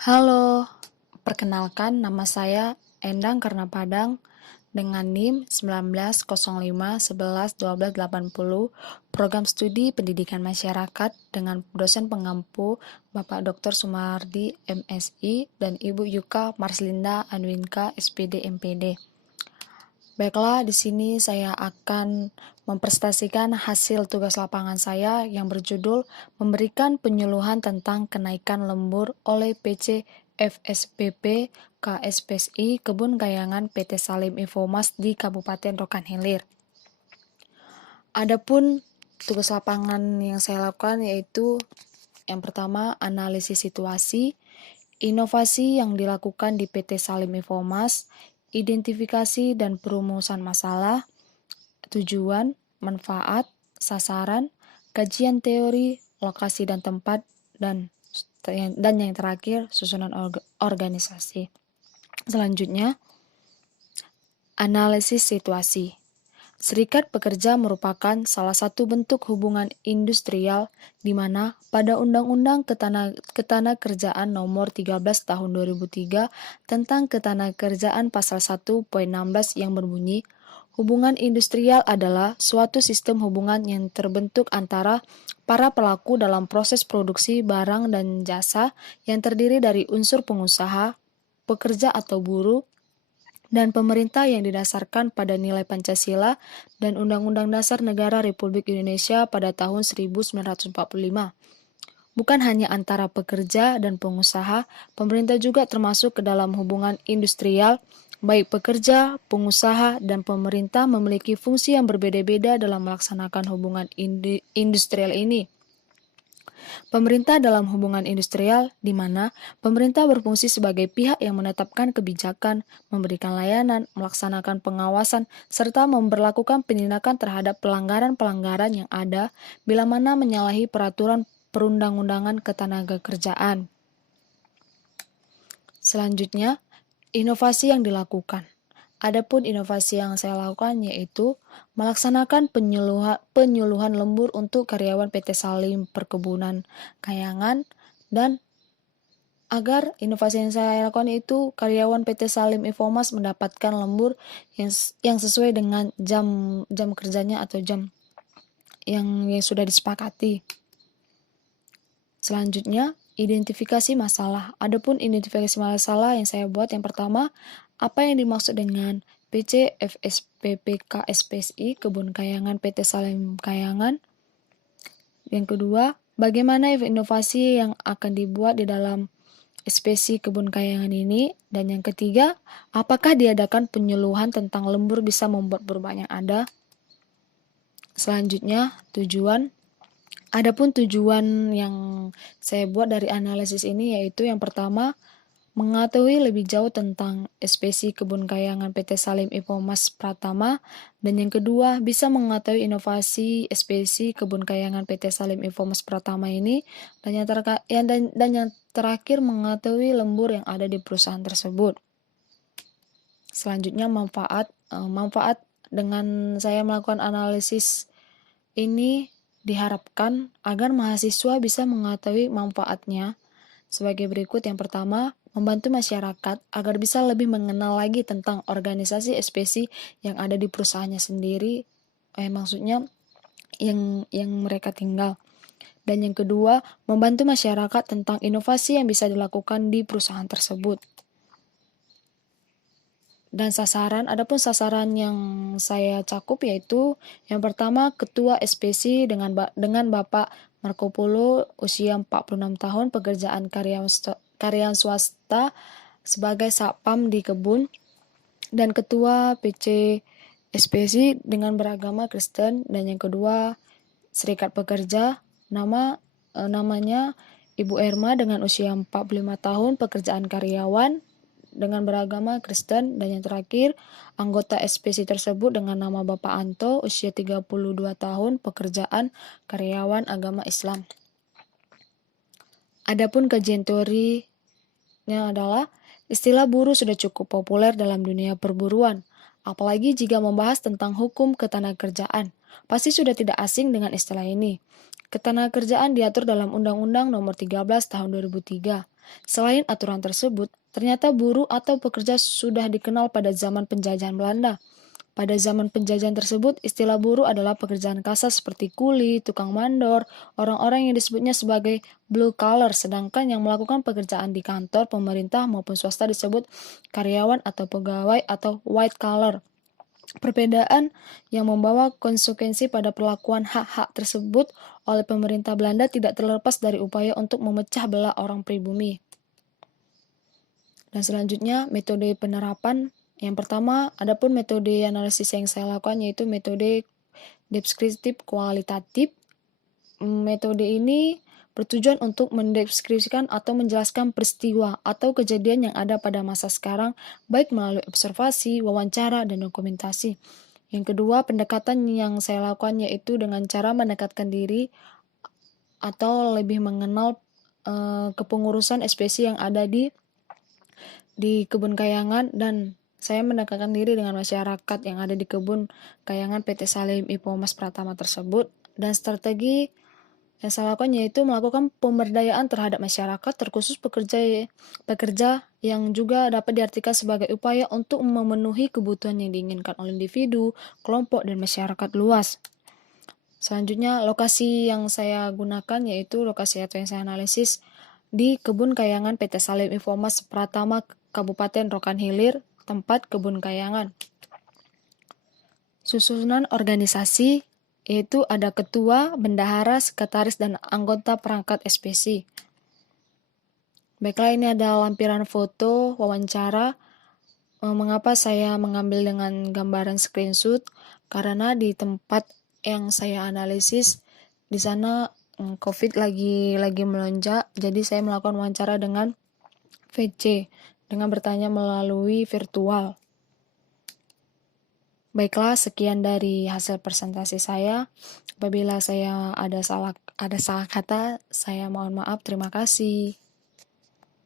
Halo, perkenalkan nama saya Endang Karna Padang dengan NIM 1905111280 Program Studi Pendidikan Masyarakat dengan dosen pengampu Bapak Dr. Sumardi MSI dan Ibu Yuka Marslinda Anwinka SPD MPD. Baiklah, di sini saya akan mempresentasikan hasil tugas lapangan saya yang berjudul memberikan penyuluhan tentang kenaikan lembur oleh PC FSPP KSPSI Kebun Kayangan PT Salim Infomas di Kabupaten Rokan Hilir. Adapun tugas lapangan yang saya lakukan yaitu yang pertama, analisis situasi, inovasi yang dilakukan di PT Salim Infomas, identifikasi dan perumusan masalah, tujuan, manfaat, sasaran, kajian teori, lokasi dan tempat, dan yang terakhir susunan organisasi. Selanjutnya, analisis situasi. Serikat pekerja merupakan salah satu bentuk hubungan industrial di mana pada Undang-Undang Ketenagakerjaan Nomor 13 Tahun 2003 tentang Ketenagakerjaan Pasal 1.16 yang berbunyi, hubungan industrial adalah suatu sistem hubungan yang terbentuk antara para pelaku dalam proses produksi barang dan jasa yang terdiri dari unsur pengusaha, pekerja atau buruh, dan pemerintah yang didasarkan pada nilai Pancasila dan Undang-Undang Dasar Negara Republik Indonesia pada tahun 1945. Bukan hanya antara pekerja dan pengusaha, pemerintah juga termasuk ke dalam hubungan industrial. Baik pekerja, pengusaha, dan pemerintah memiliki fungsi yang berbeda-beda dalam melaksanakan hubungan industrial ini. Pemerintah dalam hubungan industrial, di mana pemerintah berfungsi sebagai pihak yang menetapkan kebijakan, memberikan layanan, melaksanakan pengawasan, serta memberlakukan penindakan terhadap pelanggaran-pelanggaran yang ada bila mana menyalahi peraturan perundang-undangan ketenagakerjaan. Selanjutnya, inovasi yang dilakukan. Adapun inovasi yang saya lakukan yaitu melaksanakan penyuluhan lembur untuk karyawan PT Salim Perkebunan Kayangan, dan agar inovasi yang saya lakukan itu karyawan PT Salim Infomas mendapatkan lembur yang sesuai dengan jam kerjanya atau jam yang sudah disepakati. Selanjutnya, identifikasi masalah. Adapun identifikasi masalah yang saya buat, yang pertama, apa yang dimaksud dengan PC FSPP KSPSI Kebun Kayangan PT Salim Kayangan? Yang kedua, bagaimana inovasi yang akan dibuat di dalam spesi Kebun Kayangan ini? Dan yang ketiga, apakah diadakan penyuluhan tentang lembur bisa membuat perubahan yang ada? Selanjutnya, tujuan. Adapun tujuan yang saya buat dari analisis ini yaitu yang pertama, mengetahui lebih jauh tentang spesi Kebun Kayangan PT Salim Infomas Pratama, dan yang kedua, bisa mengetahui inovasi spesi Kebun Kayangan PT Salim Infomas Pratama ini, dan yang terakhir mengetahui lembur yang ada di perusahaan tersebut. Selanjutnya, manfaat dengan saya melakukan analisis ini diharapkan agar mahasiswa bisa mengetahui manfaatnya sebagai berikut. Yang pertama, membantu masyarakat agar bisa lebih mengenal lagi tentang organisasi spesi yang ada di perusahaannya sendiri, maksudnya yang mereka tinggal. Dan yang kedua, membantu masyarakat tentang inovasi yang bisa dilakukan di perusahaan tersebut. Dan adapun sasaran yang saya cakup yaitu yang pertama, Ketua SPC dengan Bapak Marco Polo, usia 46 tahun, pekerjaan karyawan swasta sebagai satpam di kebun, dan Ketua PC SPC dengan beragama Kristen, dan yang kedua, Serikat Pekerja, namanya Ibu Erma dengan usia 45 tahun, pekerjaan karyawan dengan beragama Kristen, dan yang terakhir, anggota SPC tersebut dengan nama Bapak Anto, usia 32 tahun, pekerjaan karyawan agama Islam. Adapun kajian teorinya adalah, istilah buruh sudah cukup populer dalam dunia perburuan, apalagi jika membahas tentang hukum ketenagakerjaan. pasti sudah tidak asing dengan istilah ini. Ketenagakerjaan diatur dalam Undang-Undang Nomor 13 Tahun 2003. Selain aturan tersebut, ternyata buruh atau pekerja sudah dikenal pada zaman penjajahan Belanda. Pada zaman penjajahan tersebut, istilah buruh adalah pekerjaan kasar seperti kuli, tukang mandor, orang-orang yang disebutnya sebagai blue collar, sedangkan yang melakukan pekerjaan di kantor, pemerintah maupun swasta disebut karyawan atau pegawai atau white collar. Perbedaan yang membawa konsekuensi pada perlakuan hak-hak tersebut oleh pemerintah Belanda tidak terlepas dari upaya untuk memecah belah orang pribumi. Dan selanjutnya, metode penerapan. Yang pertama, adapun metode analisis yang saya lakukan yaitu metode deskriptif kualitatif. Metode ini bertujuan untuk mendeskripsikan atau menjelaskan peristiwa atau kejadian yang ada pada masa sekarang, baik melalui observasi, wawancara, dan dokumentasi. Yang kedua, pendekatan yang saya lakukan yaitu dengan cara mendekatkan diri atau lebih mengenal kepengurusan spesies yang ada di kebun kayangan, dan saya mendekatkan diri dengan masyarakat yang ada di kebun kayangan PT Salim IPO Mas Pratama tersebut. Dan strategi yang saya lakukan yaitu melakukan pemberdayaan terhadap masyarakat, terkhusus pekerja yang juga dapat diartikan sebagai upaya untuk memenuhi kebutuhan yang diinginkan oleh individu, kelompok, dan masyarakat luas. Selanjutnya, lokasi yang saya gunakan yaitu lokasi atau yang saya analisis di kebun kayangan PT Salim Infomas Pratama Kabupaten Rokan Hilir, tempat kebun kayangan. Susunan organisasi yaitu ada ketua, bendahara, sekretaris, dan anggota perangkat SPC. Baiklah, ini ada lampiran foto wawancara. Mengapa saya mengambil dengan gambaran screenshot? Karena di tempat yang saya analisis, di sana COVID lagi melonjak, jadi saya melakukan wawancara dengan VC, dengan bertanya melalui virtual. Baiklah, sekian dari hasil presentasi saya. Apabila saya ada salah kata, saya mohon maaf. Terima kasih.